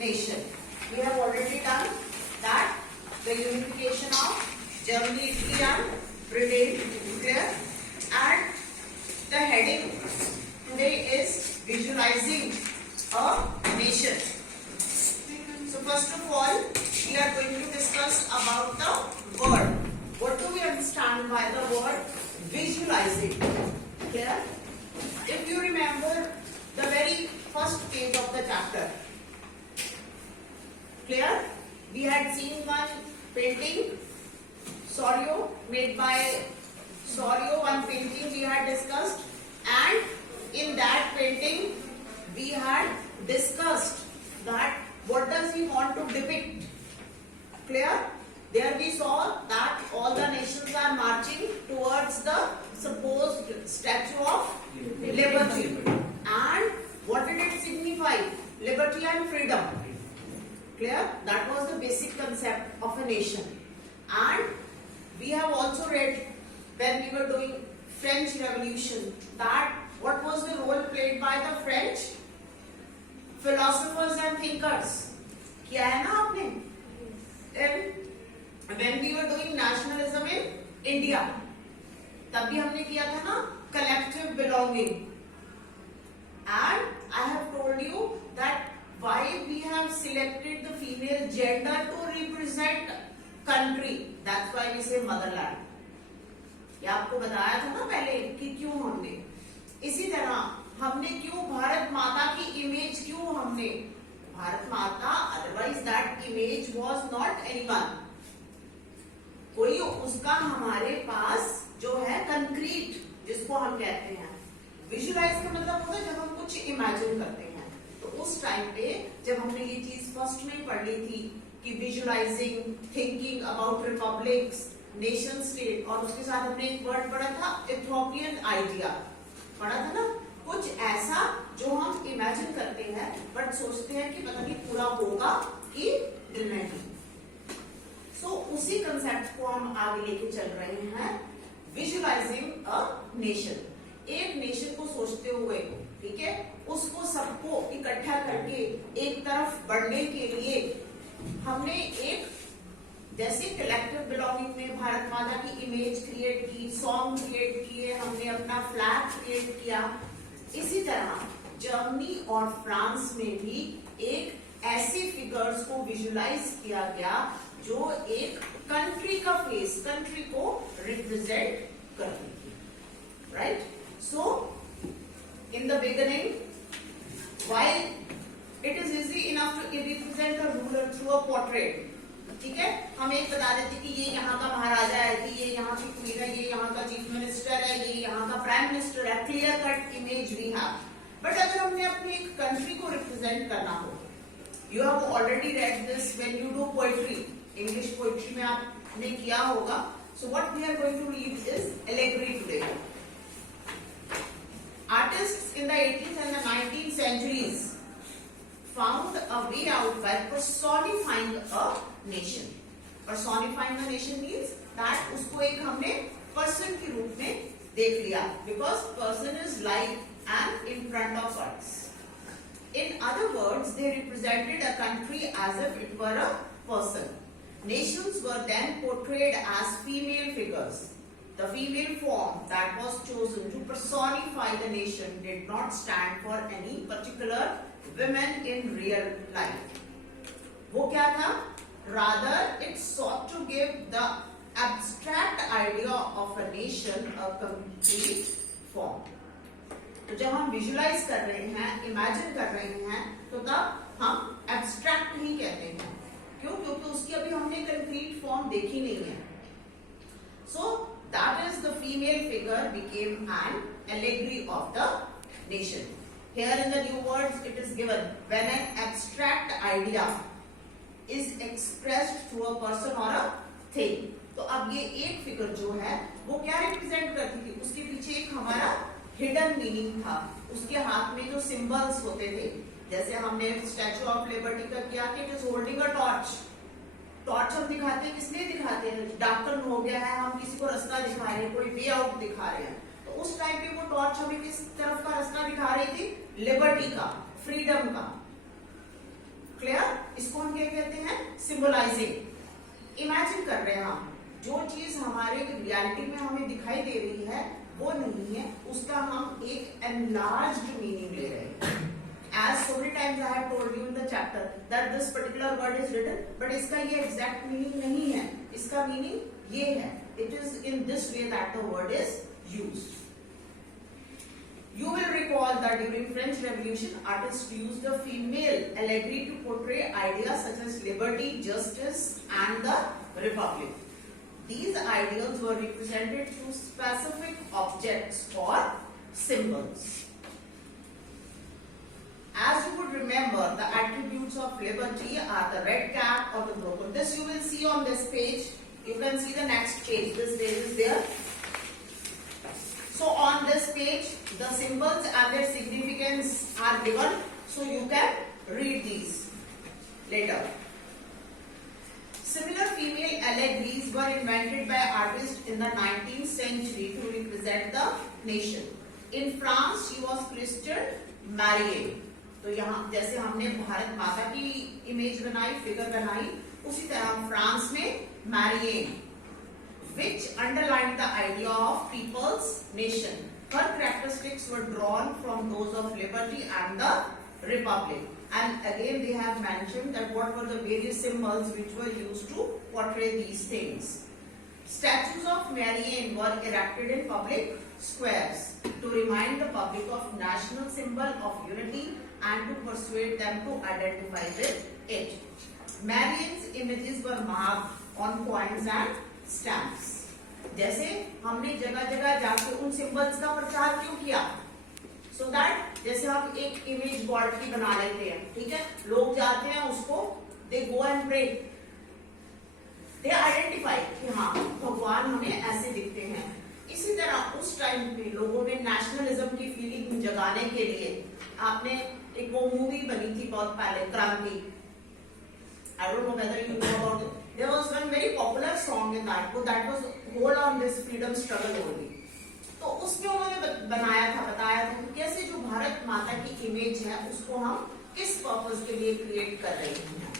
nation. We have already done that, the unification of Germany, Italy and Britain, clear? And the heading today is visualizing a nation. So first of all, we are going to discuss about the word. What do we understand by the word visualizing? Clear? If you remember the very first page of the chapter, clear? We had seen one painting, Sorio, made by Sorio, one painting we had discussed, and in that painting we had discussed that what does he want to depict. Clear? There we saw that all the nations are marching towards the supposed Statue of Liberty. And what did it signify? Liberty and freedom. Clear? That was the basic concept of a nation. And we have also read when we were doing French Revolution that what was the role played by the French philosophers and thinkers. किया है ना आपने? When we were doing nationalism in India, तब भी हमने किया था ना collective belonging. And I have told you that why we have selected the female gender to represent country. That's why we say motherland. ये आपको बताया था ना पहले कि क्यों हमने. इसी तरह हमने क्यों भारत माता की इमेज क्यों हमने भारत माता, otherwise that image was not anyone. कोई उसका हमारे पास जो है कंक्रीट जिसको हम कहते हैं. विजुलाइज का मतलब होता है जब हम कुछ इमेजिन करते हैं. तो उस टाइम पे जब हमने ये चीज फर्स्ट में पढ़ी थी कि visualising, thinking about republics, nation state, और उसके साथ हमने एक वर्ड पढ़ा था इथोपियन आइडिया, पढ़ा था ना. कुछ ऐसा जो हम इमेजिन करते हैं बट सोचते हैं कि पता नहीं पूरा होगा कि नहीं. सो उसी कंसेप्ट को हम आगे लेके चल रहे हैं. Visualising a nation. एक नेशन को सोचते हुए, ठीक है, उसको सबको इकट्ठा करके एक तरफ बढ़ने के लिए हमने एक जैसे कलेक्टिव बिलोंगिंग में भारत माता की इमेज क्रिएट की, सॉन्ग क्रिएट किए, हमने अपना फ्लैग क्रिएट किया. इसी तरह जर्मनी और फ्रांस में भी एक ऐसे फिगर्स को विजुलाइज किया गया जो एक कंट्री का फेस, कंट्री को रिप्रेजेंट करती थी. Right? So in the beginning, while it is easy enough to represent a ruler through a portrait, ठीक है, हम एक बता देते कि ये यहाँ का महाराजा है, कि ये यहाँ की क्वीन है, ये यहाँ का चीफ मिनिस्टर है, ये यहाँ का प्राइम मिनिस्टर है. Clear cut image we have. But अगर हमने अपनी एक कंट्री को रिप्रेजेंट करना हो, you have already read this when you do poetry. English poetry में आपने किया होगा. So what we are going to read is allegory today. Artists in the 18th and the 19th centuries found a way out by personifying a nation. Personifying a nation means that उसको एक हमने person के रूप में देख लिया, because person is live and in front of us. In other words, they represented a country as if it were a person. Nations were then portrayed as female figures. The female form that was chosen to personify the nation did not stand for any particular women in real life. वो क्या था? Rather, it sought to give the abstract idea of a nation a complete form. तो जब हम visualise कर रहे हैं, imagine कर रहे हैं, तो तब हम एब्स्ट्रैक्ट ही कहते हैं. क्यों? क्योंकि उसकी अभी हमने कंक्रीट फॉर्म देखी नहीं है. So that is the female figure became an allegory of the nation. Here in the new words it is given, when an abstract idea is expressed through a person or a thing. तो अब ये एक figure जो है वो क्या represent करती थी? उसके पीछे एक हमारा हिडन मीनिंग था. उसके हाथ में जो सिंबल्स होते थे, जैसे हमने स्टैचू ऑफ लिबर्टी का किया कि it is holding a torch. Torch हम दिखाते हैं, किसलिए दिखाते हैं? डार्क टर्न हो गया है, हम किसी को रास्ता दिखा रहे हैं, कोई वे आउट दिखा रहे हैं. तो उस टाइम पे वो टॉर्च हमें किस तरफ का रास्ता दिखा रही थी? लिबर्टी का, फ्रीडम का. क्लियर? इसको हम क्या कहते हैं, सिंबलाइजिंग। इमेजिन कर रहे हैं हम, जो चीज हमारे रियलिटी में हमें दिखाई दे रही है वो नहीं है, उसका हम एक एनलार्ज्ड मीनिंग ले रहे हैं। As so many times I have told you in the chapter that this particular word is written, but इसका ये exact meaning नहीं है, इसका meaning ये है। It is in this way that the word is used. You will recall that during French Revolution, artists used the female allegory to portray ideas such as liberty, justice, and the republic. These ideals were represented through specific objects or symbols. As you would remember, the attributes of liberty are the red cap or the broken. This you will see on this page. You can see the next page. This page is there. So on this page, the symbols and their significance are given. So you can read these later. Similar female allegories were invented by artists in the 19th century to represent the nation. In France, she was christened Marie. तो यहाँ जैसे हमने भारत माता की image बनाई, figure बनाई, उसी तरह फ्रांस में Marrion, which underlined the idea of people's nation. Her characteristics were drawn from those of liberty and the republic. And again they have mentioned that what were the various symbols which were used to portray these things. Statues of Marianne were erected in public squares to remind the public of national symbol of unity and to persuade them to identify with it. Marianne's images were marked on coins and stamps. जैसे हमने जगह जगह जाके उन symbols का प्रचार क्यों किया? So that जैसे हम एक इमेज गॉड की बना लेते हैं, ठीक है, लोग जाते हैं उसको, they go and pray, they identify कि हाँ भगवान हमें ऐसे दिखते हैं। इसी तरह उस टाइम पे लोगों में नेशनलिज्म की फीलिंग जगाने के लिए आपने एक वो मूवी बनी थी बहुत पहले, क्रांति। I don't know whether you know about it. There was one very popular song in that was Hold on this freedom struggle only. तो उसमें उन्होंने बनाया था, बताया था कि कैसे जो भारत माता की इमेज है उसको हम किस पर्पस के लिए क्रिएट कर रहे हैं।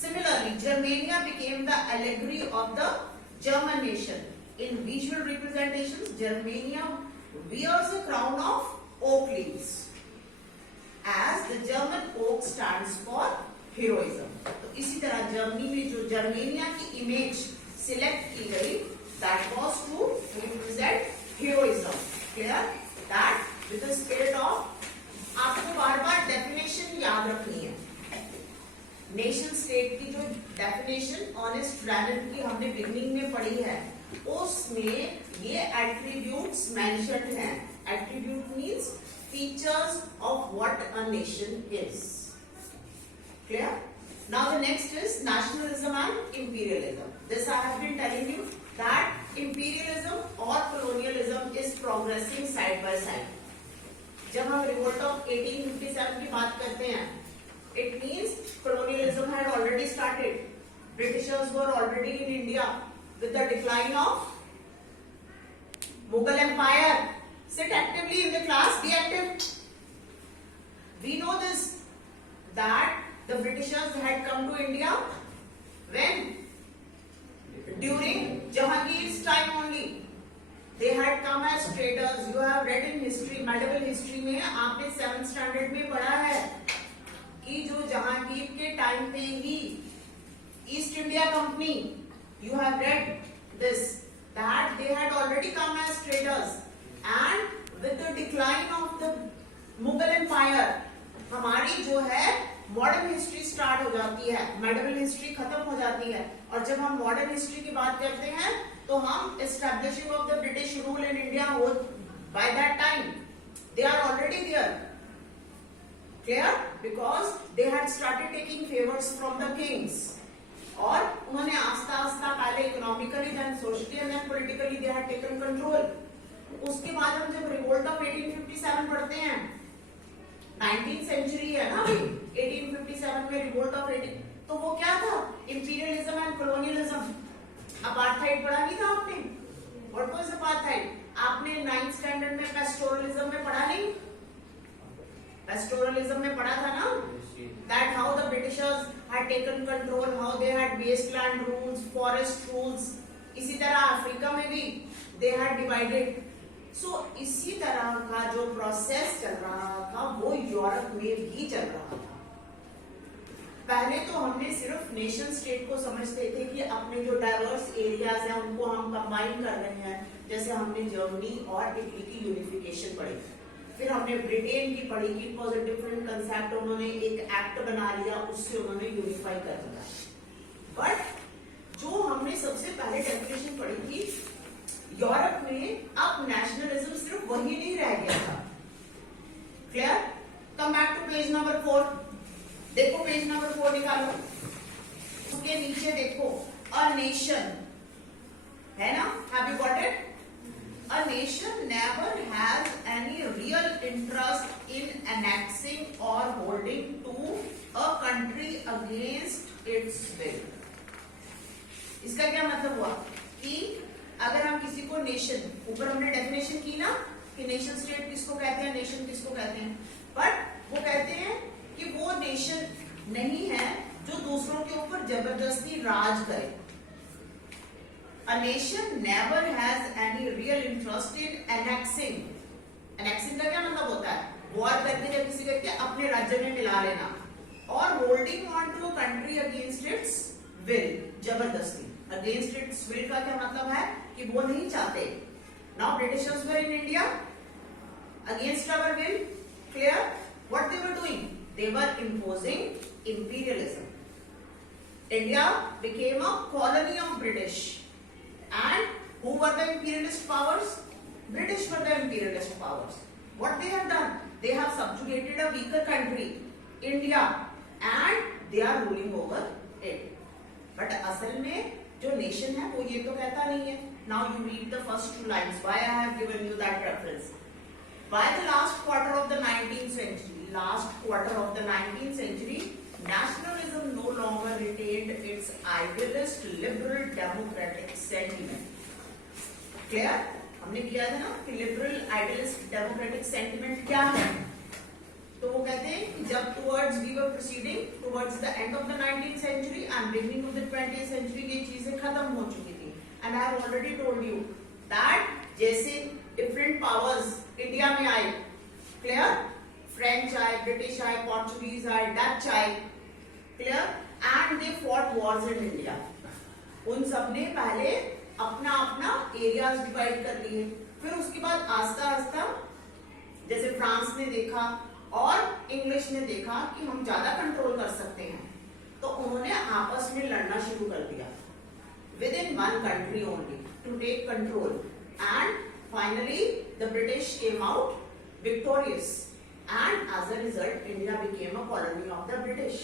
Similarly, Germania became the allegory of the German nation. In visual representations, Germania wears a crown of oak leaves, as the German oak stands for heroism. तो इसी तरह जर्मनी में जो जर्मेनिया की इमेज सिलेक्ट की गई, that was to represent heroism. Clear? That with the spirit of, आपको बार बार definition याद रखनी है। नेशन स्टेट की जो डेफिनेशन ऑनेस्ट रैनन की हमने बिगनिंग में पढ़ी है, उसमें ये एट्रीब्यूट्स मेंशन्ड हैं। Attribute means features of what a nation is. Clear? Now the next is nationalism and imperialism. This I have been telling you that imperialism or colonialism is progressing side by side. जब हम revolt of 1857 की बात करते हैं, it means colonialism had already started. Britishers were already in India with the decline of Mughal Empire. Sit actively in the class, be active. We know this, that the Britishers had come to India when? During Jahangir's time only. They had come as traders. You have read in history, medieval history में आपने 7th standard में पढ़ा है कि जो जहांगीर के time पे ही East India Company, you have read this, that they had already come as traders. And with the decline of the Mughal Empire, हमारी जो है मॉडर्न हिस्ट्री स्टार्ट हो जाती है, मेडिवल हिस्ट्री खत्म हो जाती है। और जब हम मॉडर्न हिस्ट्री की बात करते हैं तो हम establishing of the British rule in India हो, by that time they are already there. Clear? Because they had started taking favours from the kings, और उन्होंने आस्ता आस्ता पहले economically, then socially and then politically they had taken control. उसके बाद हम जब रिवोल्ट ऑफ 1857 पढ़ते हैं, 19th सेंचुरी है ना अभी, 1857 में रिवोल्ट ऑफ 18, तो वो क्या था? Imperialism and colonialism. अपार्थाइड पढ़ा नहीं था आपने? What was apartheid? आपने 9th स्टैंडर्ड में पेस्टोरलिज्म में पढ़ा नहीं? Pastoralism में पढ़ा था ना, that how the Britishers had taken control, how they had wasteland rules, forest rules. इसी तरह अफ्रीका में भी they had divided. So इसी तरह का जो प्रोसेस चल रहा था वो यूरोप में भी चल रहा था. पहले तो हमने सिर्फ नेशन स्टेट को समझते थे कि अपने जो डाइवर्स एरियाज हैं उनको हम कंबाइन कर रहे हैं, जैसे हमने जर्मनी और इटली की यूनिफिकेशन पढ़ी. फिर हमने ब्रिटेन की पढ़ी कि it was a different concept, उन्होंने एक एक्ट बना लिया, उससे उन्होंने यूनिफाई कर दिया. बट जो हमने सबसे पहले डेफिनेशन पढ़ी थी, यूरोप में अब नेशनलिज्म सिर्फ वही नहीं रह गया था. Clear? Come back to page number 4. देखो पेज नंबर 4 निकालो, उसके नीचे देखो अ नेशन है ना. Have you got it? A nation never has any real interest in annexing or holding to a country against its will. इसका क्या मतलब हुआ कि अगर हम किसी को नेशन, ऊपर हमने डेफिनेशन की ना कि नेशन स्टेट किसको कहते हैं, नेशन किसको कहते हैं, बट वो कहते हैं कि वो नेशन नहीं है जो दूसरों के ऊपर जबरदस्ती राज करे. A nation never has any real interest in annexing. Annexing का क्या मतलब होता है? वॉर करके जब किसी करके अपने राज्य में मिला लेना, और holding on to a country against its will, जबरदस्ती. Against its will का क्या मतलब है कि वो नहीं चाहते. Now Britishers were in India against our will. Clear? What they were doing? They were imposing imperialism. India became a colony of British. And who were the imperialist powers? British were the imperialist powers. What they have done? They have subjugated a weaker country, India, and they are ruling over it. But असल में जो nation है वो ये तो कहता नहीं है. Now you read the first two lines. Why I have given you that reference? By the last quarter of the 19th century, nationalism no longer retained its idealist liberal democratic sentiment. Clear? हमने किया था ना कि liberal idealist democratic sentiment क्या है? तो वो कहते हैं कि जब we were proceeding towards the end of the 19th century and beginning of the 20th century ये चीजें खत्म हो चुकी थी. And I have already told you that जैसे different powers इंडिया में आए, clear? फ्रेंच आए, ब्रिटिश आए, पोर्चुगीज आए, डच आए, clear, and they fought Wars in India. उन सब ने पहले अपना अपना एरियाज डिवाइड कर लिए. फिर उसके बाद आस्ता आस्ता जैसे फ्रांस ने देखा और इंग्लिश ने देखा कि हम ज्यादा कंट्रोल कर सकते हैं, तो उन्होंने आपस में लड़ना शुरू कर दिया within one country only to take control. And finally the British came out victorious, and as a result India became a colony of the British.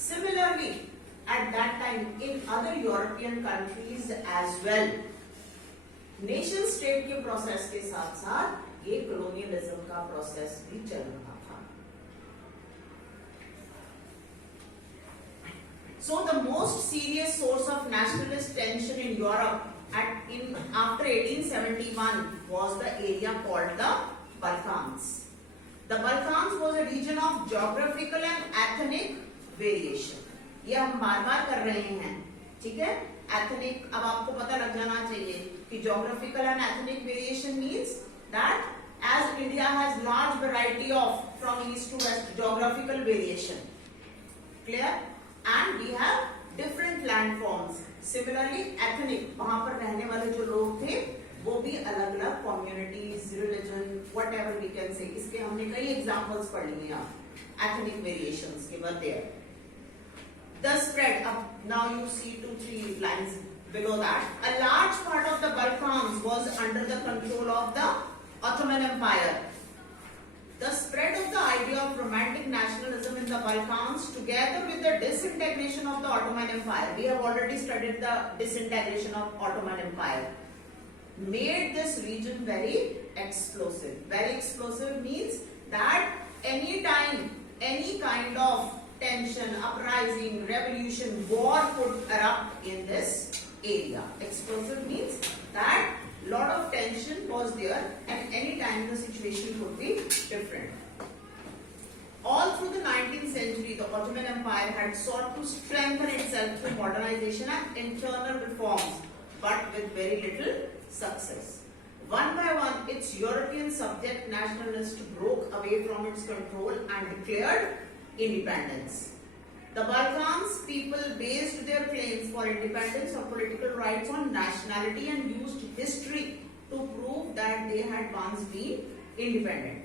Similarly, at that time in other European countries as well, nation state के process के साथ साथ ये colonialism का process भी चल रहा था. So the most serious source of nationalist tension in Europe after 1871 was the area called the Balkans. The Balkans was a region of geographical and ethnic variation. ये हम बार-बार कर रहे हैं, ठीक है? Ethnic, अब आपको पता लग जाना चाहिए कि geographical and ethnic variation means that as India has large variety of from east to west geographical variation, clear? And we have different landforms. Similarly, ethnic, वहां पर रहने वाले जो लोग थे वो भी अलग अलग communities, religion, whatever we can say. इसके हमने कई examples पढ़ लिए हैं. Ethnic variations के were there. The spread, now you see 2-3 lines below that. A large part of the Balkans was under the control of the Ottoman Empire. The spread of the idea of romantic nationalism in the Balkans, together with the disintegration of the Ottoman Empire, we have already studied the disintegration of Ottoman Empire, made this region very explosive. Very explosive means that any time, any kind of tension, uprising, revolution, war could erupt in this area. Explosive means that lot of tension was there and any time the situation could be different. history, the Ottoman Empire had sought to strengthen itself through modernization and internal reforms, but with very little success. One by one, its European subject nationalists broke away from its control and declared independence. The Balkans people based their claims for independence or political rights on nationality and used history to prove that they had once been independent,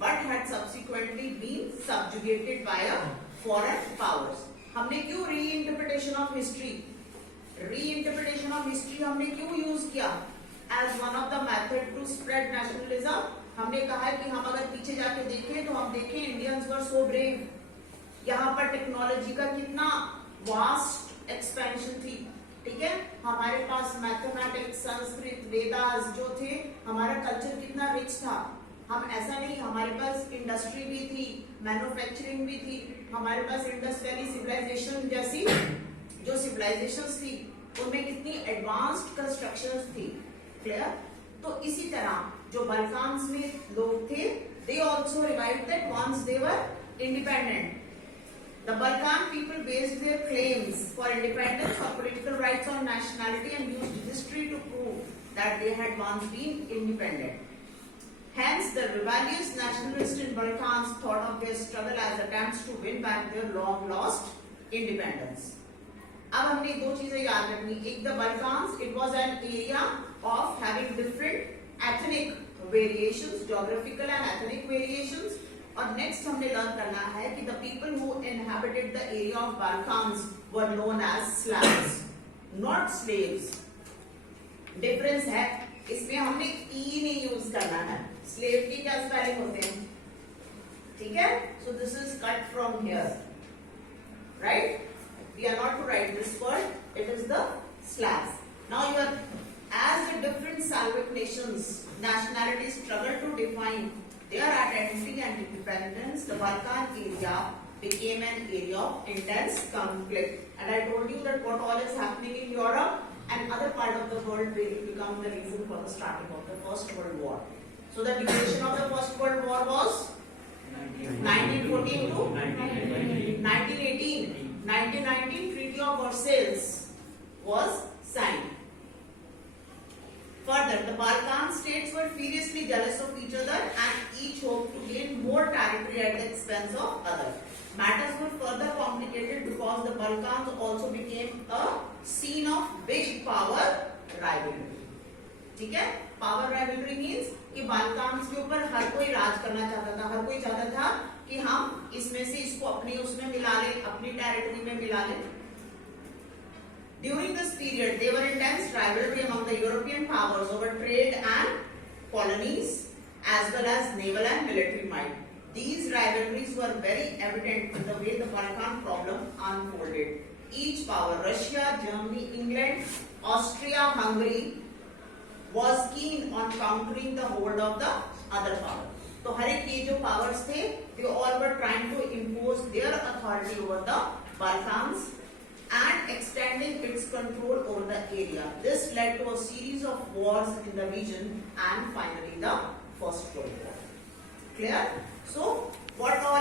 but had subsequently been subjugated by a foreign powers. हमने क्यों reinterpretation of history हमने क्यों use किया as one of the method to spread nationalism? हमने कहा है कि हम अगर पीछे जाके देखें तो हम देखें Indians were so brave. यहाँ पर टेक्नोलॉजी का कितना वास्ट एक्सपेंशन थी, ठीक है, हमारे पास मैथमेटिक्स, संस्कृत, वेदास जो थे, हमारा कल्चर कितना रिच था. हम ऐसा नहीं, हमारे पास इंडस्ट्री भी थी, मैन्युफैक्चरिंग भी थी, हमारे पास इंडस वैली सिविलाइजेशन जैसी जो सिविलाइजेशंस थी उनमें कितनी एडवांस्ड कंस्ट्रक्शंस थी. क्लियर? तो इसी तरह जो बल्कान्स में लोग थे, they also revived that once they were independent. The Balkan people based their claims for independence or political rights on nationality and used history to prove that they had once been independent. Hence, the rebellious nationalists in Balkans thought of their struggle as attempts to win back their long-lost independence. अब हमने दो चीजें याद रखनी. एक, the Balkans, it was an area of having different ethnic variations, geographical and ethnic variations. और next हमने learn करना है कि the people who inhabited the area of Balkans were known as Slavs, not slaves. Difference है इसमें. हमने ई नहीं use करना है. स्लेव की क्या स्पेलिंग होते हैं, ठीक है? So this is cut from here, right? We are not to write this word, it is the Slavs. Now you are as the different Slavic nations nationalities struggle to define their identity and independence, the Balkan area became an area of intense conflict. And I told you that what all is happening in Europe and other part of the world will become the reason for the starting of the First World War. So the duration of the First World War was 1914 to 1918. 1919 Treaty of Versailles was signed. Further, the Balkan states were furiously jealous of each other and each hoped to gain more territory at the expense of others. Matters were further complicated because the Balkans also became a scene of big power rivalry. ठीक है? Power rivalry means कि बाल्कान्स के ऊपर हर कोई राज करना चाहता था. हर कोई चाहता था कि हम इसमें से इसको अपनी उसमें मिला लें, अपनी टेरिटरी में मिला लें. During this period, there were intense rivalry among the European powers over trade and colonies, as well as naval and military might. These rivalries were very evident in the way the Balkan problem unfolded. Each power, Russia, Germany, England, Austria, Hungary, was keen on countering the hold of the other power. तो हर एक ये जो powers थे, they all were trying to impose their authority over the Balkans and extending its control over the area. This led to a series of wars in the region and finally the First World War. Clear? So, what all